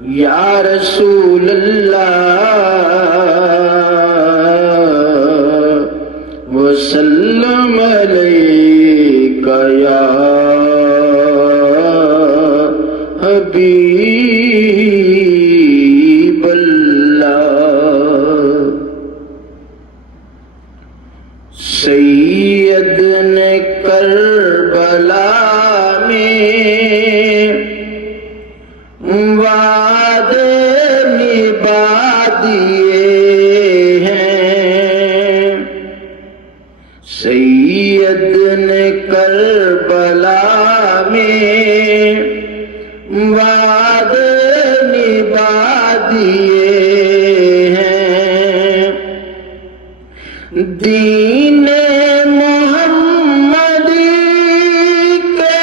یا رسول اللہ وسلم علیک یا حبیب اللہ۔ سید نے کربلا میں وعدے نبھا دیے ہیں، سید نے کربلا میں وعدے نبھا دیے ہیں، دین محمدی کے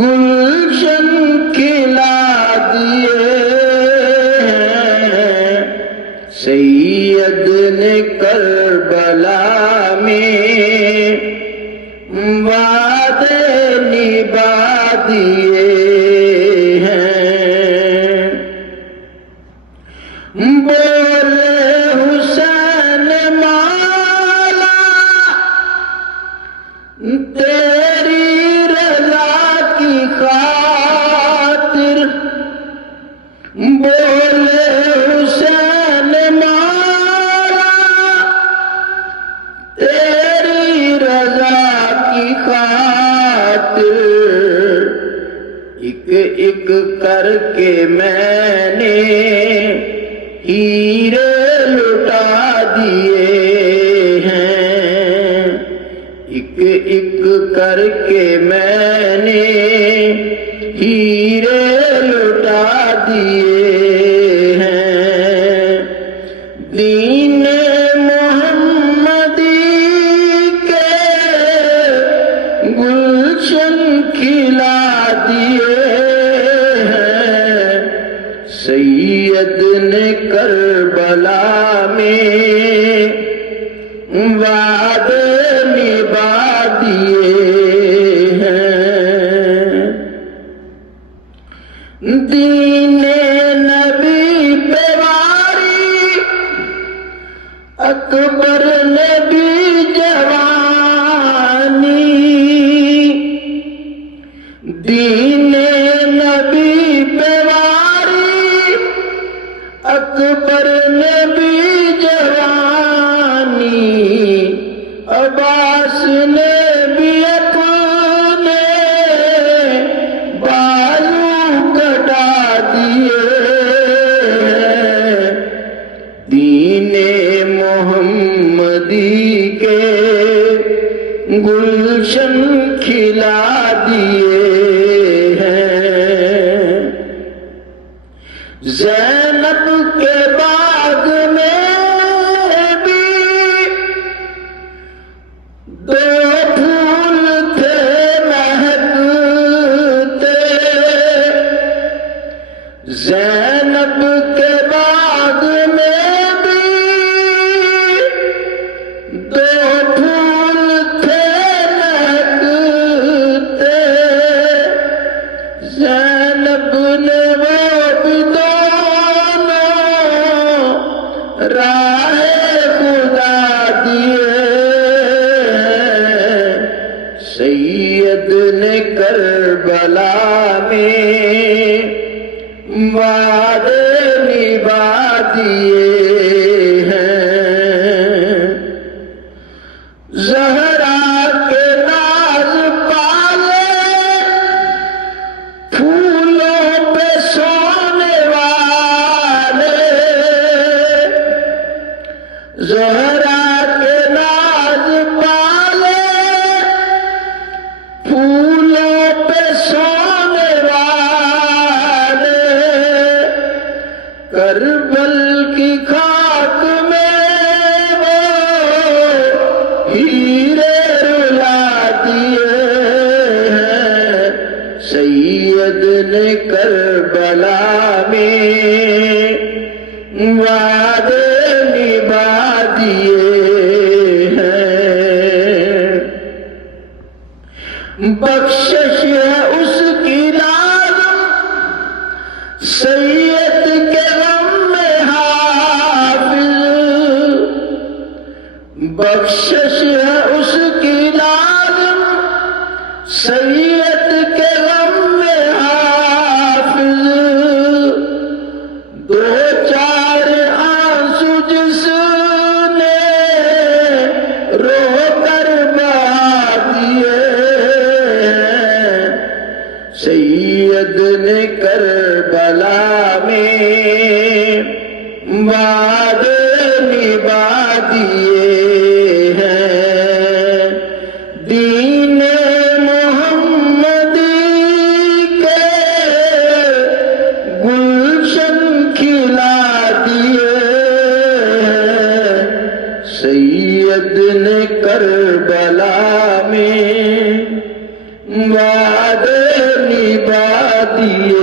گلشن کھلا دیے ہیں، سید نے کربلا میں وعدے نبھا دیے ہیں۔ بولے حسین مولا تیری رضا کی خاطر، بولے حسین مولا تیری رضا کی خاطر، ایک ایک کر کے میں نے ہیرے لٹا دیے ہیں، ایک ایک کر کے میں نے ہیرے لٹا دیے ہیں، دین محمدی کے گلشن کھلا دیے ہیں، سید نے کربلا میں وعدے نبھا دیے ہیں، دین نبی پہ واری اکبر نبی جوانی، دین نبی پہ واری اکبر نبی جوانی، عباس نے بھی اپنے بازو کٹا دیے ہیں، دین محمدی کے گلشن کھلا دیے ہیں، زینب کے باغ میں بھی دو پھول تھے مہکتے، زینب کے باغ میں بھی دو پھول تھے مہکتے، زینب نے وہ بھی دونوں راہ خدا دیے ہیں، سید نے کربلا میں وعدے نبھا دیے ہیں، زہرا کے ناز پالے پھولوں پہ سونے والے، زہرا کے ناز پالے پھولوں پہ سونے والے، کربل کی خاک میں وہ ہیرے رلا دیے ہیں، سید نے کربلا میں وعدے نبھا دیے ہیں، بخشش ہے اس کی لازم سید نے کربلا میں وعدے نبھا دیے ہیں، دین محمدی کے گلشن کھلا دیے ہیں، سید نے کربلا میں وعدے نبھا دیے